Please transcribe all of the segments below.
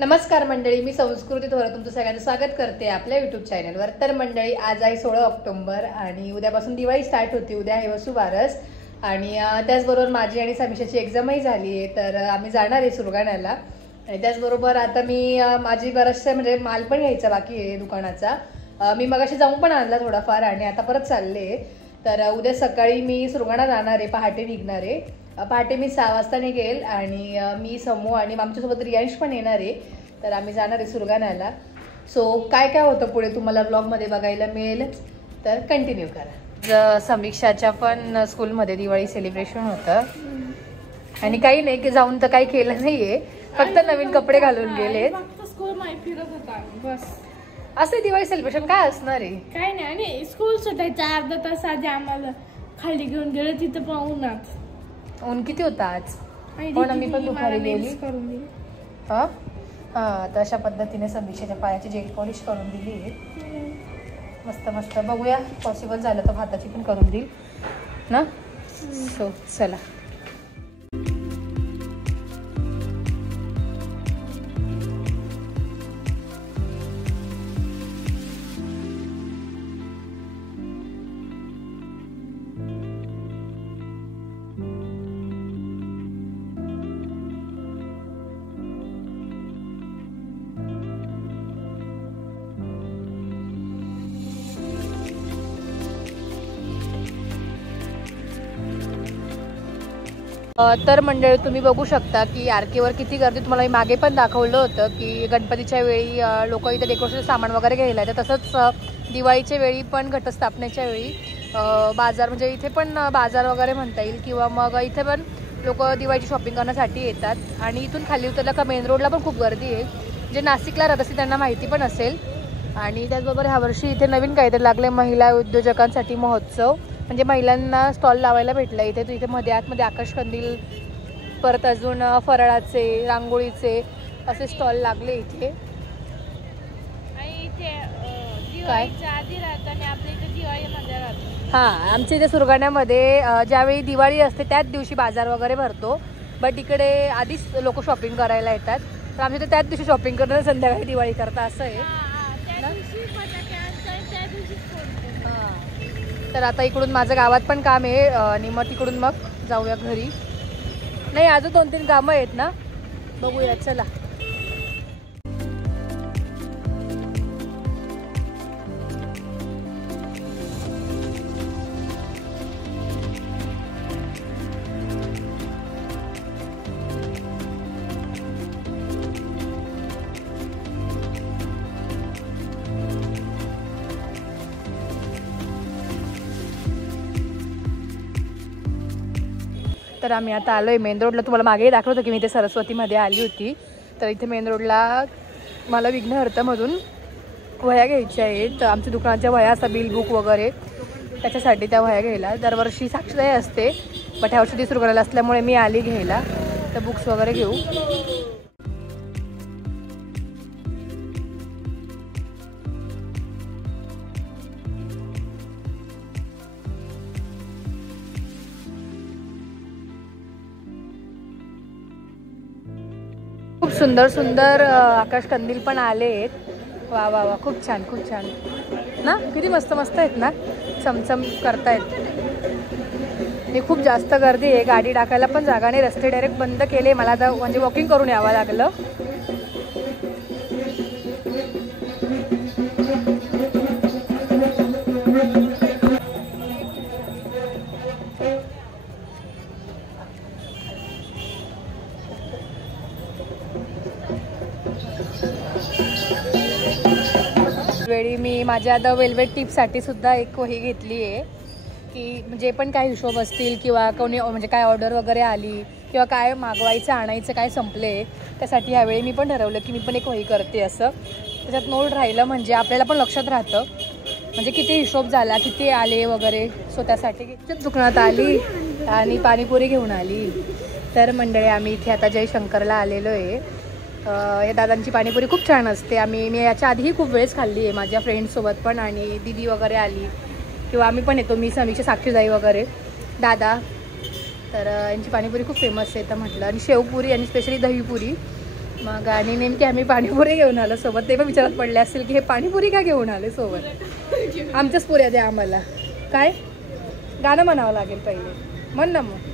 नमस्कार मंडळी, मी संस्कृती थोरात तुमचं सगळ्यांचं स्वागत करते आपल्या यूट्यूब चॅनलवर। तर मंडळी, आज आहे 16 ऑक्टोबर आणि उद्यापासून दिवाळी स्टार्ट होती। उद्या आहे वसुबारस आणि त्याचबरोबर माझी आणि समीक्षाची एक्झामही झाली आहे, तर आम्ही जाणार आहे सुरगाण्याला। आणि त्याचबरोबर आता मी माझी बरचसे म्हणजे माल पण घ्यायचा बाकी आहे दुकानाचा। मी मगाशी जाऊन पण आणला थोडाफार आणि आता परत चालले। तर उद्या सकाळी मी सुरगाणा जाणार आहे, पहाटे निघणार आहे। पहाटे मी 6 वाजता निघेल आणि मी समूह आणि आमच्यासोबत रियांश पण येणार आहे। तर आम्ही जाणार आहे सुरगाण्याला। सो काय काय होतं पुढे तुम्हाला ब्लॉगमध्ये बघायला मिळेल, तर कंटिन्यू करा। समीक्षाच्या पण स्कूलमध्ये दिवाळी सेलिब्रेशन होतं आणि काही नाही की जाऊन तर काही केलं नाहीये, फक्त नवीन कपडे घालून गेले। बस असं दिवाळी सेलिब्रेशन काय असणार आहे? काय नाही, आणि स्कूल सुटायचा अर्धा तास आधी आम्हाला खाली घेऊन गेले, तिथं पाहूनात। ऊन किती होता आज? हो ना, मी पण दुपारी गेली। हा हा, तर अशा पद्धतीने समीक्षेच्या पायाची जेल पॉलिश करून दिली आहे। मस्त मस्त, बघूया पॉसिबल झालं तर भाताची पण करून देईल ना। सो चला। तर मंडळी, तुम्ही बघू शकता की आरकेवर किती गर्दी। तुम्हाला मी मागे पण दाखवलं होतं की गणपतीच्या वेळी लोक इथे डेकोरेशनचं सामान वगैरे घ्यायला येतात, तसंच दिवाळीच्या वेळी पण घटस्थापनेच्या वेळी बाजार, म्हणजे इथे पण बाजार वगैरे म्हणता येईल, किंवा मग इथे पण लोक दिवाळीची शॉपिंग करण्यासाठी येतात। आणि इथून खाली उतरलं का मेन रोडला पण खूप गर्दी आहे, जे नाशिकला राहत असतील त्यांना माहिती पण असेल। आणि त्याचबरोबर ह्यावर्षी इथे नवीन काहीतरी लागले, महिला उद्योजकांसाठी महोत्सव, म्हणजे महिलांना स्टॉल लावायला भेटला इथे। तर इथे मध्ये आतमध्ये आकाशकंदील, परत अजून फराळाचे, रांगोळीचे असे स्टॉल लागले इथे। आणि इथे दिवाळीच्या आधी राहतात आणि आपल्या इथे दिवाळीमध्ये राहतात। हां, आमच्या इथे सुरगाण्यामध्ये ज्यावेळी दिवाळी असते त्याच दिवशी बाजार वगैरे भरतो, बट इकडे आधीच लोक शॉपिंग करायला येतात। तर आमच्या इथे त्याच दिवशी शॉपिंग करून संध्याकाळी दिवाळी करता, असं आहे। तर आता इकडून माझं गावात पण काम आहे आणि मग तिकडून मग जाऊया घरी। नाही, अजून 2-3 कामं आहेत ना, बघूया, चला। तर आम्ही आता आलो आहे मेन रोडला। तुम्हाला मागेही दाखवलं होतं की मी इथे सरस्वतीमध्ये आली होती। तर इथे मेन रोडला मला विघ्नहर्तामधून वह्या घ्यायच्या आहेत। आमच्या दुकानाच्या वह्या असतात, बिल बुक वगैरे, त्याच्यासाठी त्या वह्या घ्यायला दरवर्षी साक्षीदाई असते, बट ह्यावर्षी ती सुरू करायला असल्यामुळे मी आली घ्यायला। तर बुक्स वगैरे घेऊ। खूप सुंदर सुंदर आकाश कंदील पण आले आहेत। वा वा वा, खूप छान, खूप छान ना, किती मस्त मस्त आहेत ना, चमचम करतायत। हे खूप जास्त गर्दी आहे, गाडी टाकायला पण जागा नाही, रस्ते डायरेक्ट बंद केले। मला आता म्हणजे वॉकिंग करून यावं लागलं। वेळी मी माझ्या आता वेल्वेट टिपसाठी सुद्धा एक वही घेतली आहे, की जे पण काय हिशोब असतील किंवा कोणी म्हणजे काय ऑर्डर वगैरे आली किंवा काय मागवायचं आणायचं काय संपले, त्यासाठी ह्यावेळी मी पण ठरवलं की मी पण एक वही करते। असं त्याच्यात नोट राहिलं म्हणजे आपल्याला पण लक्षात राहतं, म्हणजे किती हिशोब झाला, किती आले वगैरे। सो त्यासाठी दुकानात आली आणि पाणीपुरी घेऊन आली। तर मंडळी, आम्ही इथे आता जयशंकरला आलेलो आहे। या दादांची पाणीपुरी खूप छान असते। मी याच्या आधीही खूप वेळेस खाल्ली आहे माझ्या फ्रेंड्ससोबत पण, आणि दीदी वगैरे आली किंवा आम्ही पण येतो, मी समीक्षा, साक्षीदाई वगैरे, दादा। तर यांची पाणीपुरी खूप फेमस आहे तर म्हटलं, आणि शेवपुरी आणि स्पेशली दहीपुरी मग आणि नेमकी आम्ही पाणीपुरी घेऊन आलो सोबत. ते पण विचारात पडले असेल की हे पाणीपुरी का घेऊन आले सोबत. आमच्याच पुऱ्या द्या आम्हाला. काय गाणं म्हणावं लागेल पहिले. म्हण ना मग.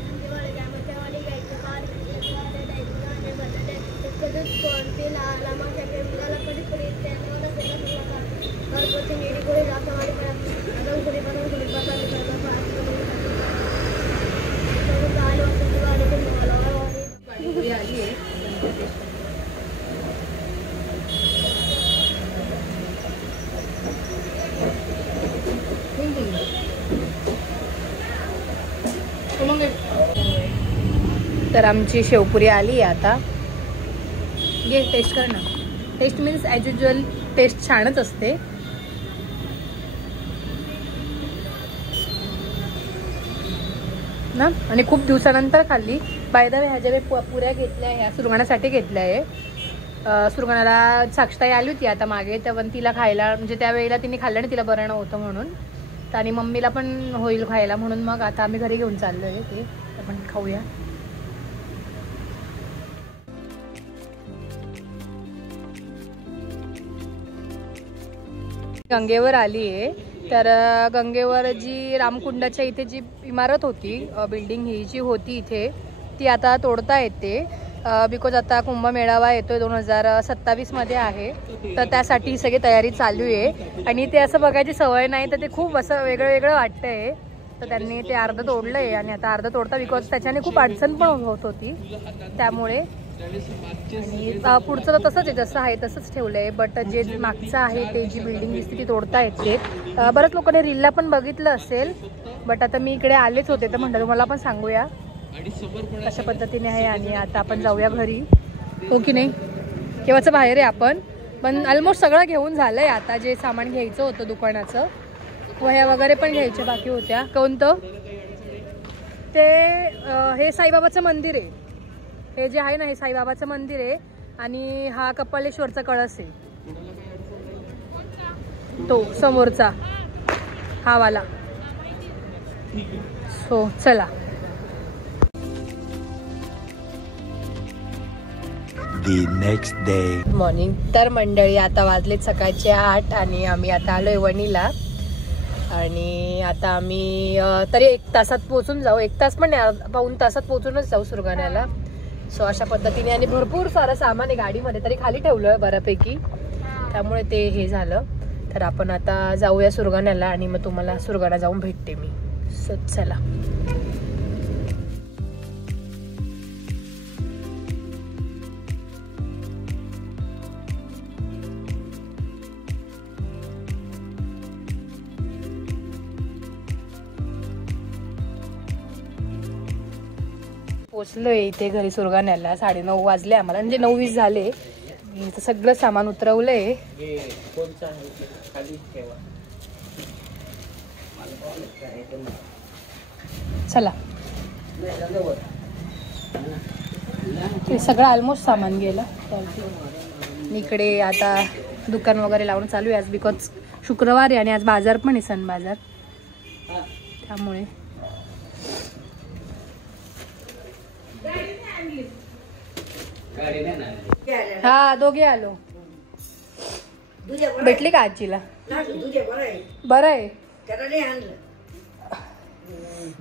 तर आमची शेवपुरी आली आहे आता. घे टेस्ट कर ना. Test means as usual test छानच असते. ना आणि खूप दिवसानंतर खाल्ली. बाय द वे ह्या ज्या पुऱ्या घेतल्या ह्या सुरगाण्यासाठी घेतल्या आहे. सुरगाण्याला साक्षताई आली होती आता मागे, तर पण तिला खायला म्हणजे त्यावेळेला तिने खाल्लं आणि तिला बरं नव्हतं म्हणून. आणि मम्मीला पण होईल खायला म्हणून मग आता आम्ही घरी घेऊन चाललो आहे. ते आपण खाऊया. गंगेवर आली आहे. तर गंगेवर जी रामकुंडाच्या इथे जी इमारत होती, बिल्डिंग ही जी होती इथे, ती आता तोडता येते. बिकॉज आता कुंभमेळावा येतोय 2027मध्ये आहे. तर त्यासाठी ही सगळी तयारी चालू आहे. आणि ते असं बघायची सवय नाही तर ते खूप असं वेगळं वेगळं वाटतंय. तर त्यांनी ते अर्ध तोडलं आहे आणि आता अर्ध तोडता बिकॉज त्याच्याने खूप अडचण पण होत होती त्यामुळे. आणि पुढचं तर तसंच आहे, जसं आहे तसंच ठेवलं आहे. बट जे मागचं आहे ते जी बिल्डिंग दिसते ती तोडता येते. बऱ्याच लोकांनी रीलला पण बघितलं असेल. बट आता मी इकडे आलेच होते तर म्हटलं तुम्हाला पण सांगूया कशा पद्धतीने आहे. आणि आता आपण जाऊया घरी, हो की नाही. केव्हाचं बाहेर आहे आपण, पण ऑलमोस्ट सगळं घेऊन झालं आहे. आता जे सामान घ्यायचं होतं दुकानाचं, वह्या वगैरे पण घ्यायच्या बाकी होत्या. कोणतं ते हे साईबाबाचं मंदिर आहे. हे जे आहे ना हे साईबाबाचं मंदिर आहे. आणि हा कपालेश्वरचा कळस आहे तो समोरचा हा वाला. सो चला. The next day. मॉर्निंग. तर मंडळी आता वाजलेत सकाळचे 8 आणि आम्ही आता आलोय वणीला. आणि आता आम्ही तरी 1 तासात पोहोचून जाऊ. 1 तास पण नाही, पाऊण तासात पोहोचूनच जाऊ सुरगाण्याला. सो अशा पद्धतीने. आणि भरपूर सारं सामान आहे गाडीमध्ये, तरी खाली ठेवलं बऱ्यापैकी, त्यामुळे ते हे झालं. तर आपण आता जाऊया सुरगाण्याला आणि मग तुम्हाला सुरगाणा जाऊन भेटते मी. सो चला. पोचलोय इथे घरी सुरगाण्याला. 9:30 वाजले आम्हाला, म्हणजे 9:20 झाले. इथं सगळं सामान उतरवलंय. चला. ते सगळं ऑलमोस्ट सामान गेलं. इकडे आता दुकान वगैरे लावून चालू आहे आज, बिकॉज शुक्रवार आहे आणि आज बाजार पण आहे, सण बाजार, त्यामुळे. हा दोघे आलो. भेटली का आजीला? बरं आहे.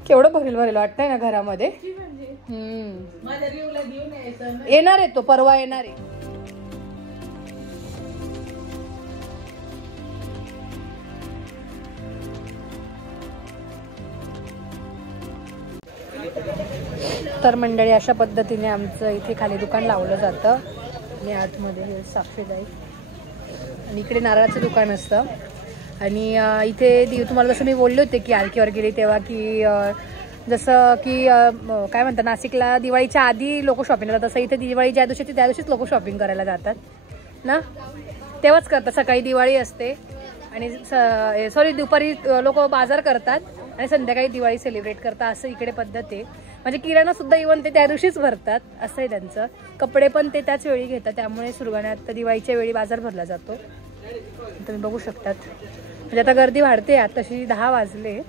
केवढं भरेल वाटतंय ना घरामध्ये. येणार आहे तो, परवा येणार आहे. तर मंडळी अशा पद्धतीने आमचं इथे खाली दुकान लावलं जातं. आणि आतमध्ये हे साफेदाई आणि इकडे नारळाचं दुकान असतं. आणि इथे तुम्हाला जसं मी बोलले होते की आरकेवर गेली तेव्हा की जसं की काय म्हणतात, नाशिकला दिवाळीच्या आधी लोक शॉपिंग करतात, तसं इथे दिवाळी ज्या दिवशी त्या दिवशीच लोक शॉपिंग करायला जातात ना. तेव्हाच करतात. सकाळी दिवाळी असते आणि सॉरी दुपारी लोक बाजार करतात आणि संध्याकाळी दिवाळी सेलिब्रेट करतात. असं इकडे पद्धत आहे. म्हणजे किराणा सुद्धा इव्हन ते त्या दिवशीच भरतात, असं आहे त्यांचं. कपडे पण ते त्याच वेळी घेतात, त्यामुळे सुरगाण्यात दिवाळीच्या वेळी बाजार भरला जातो. तुम्ही बघू शकतात. म्हणजे आता गर्दी वाढते. आता तशी 10 वाजलेत.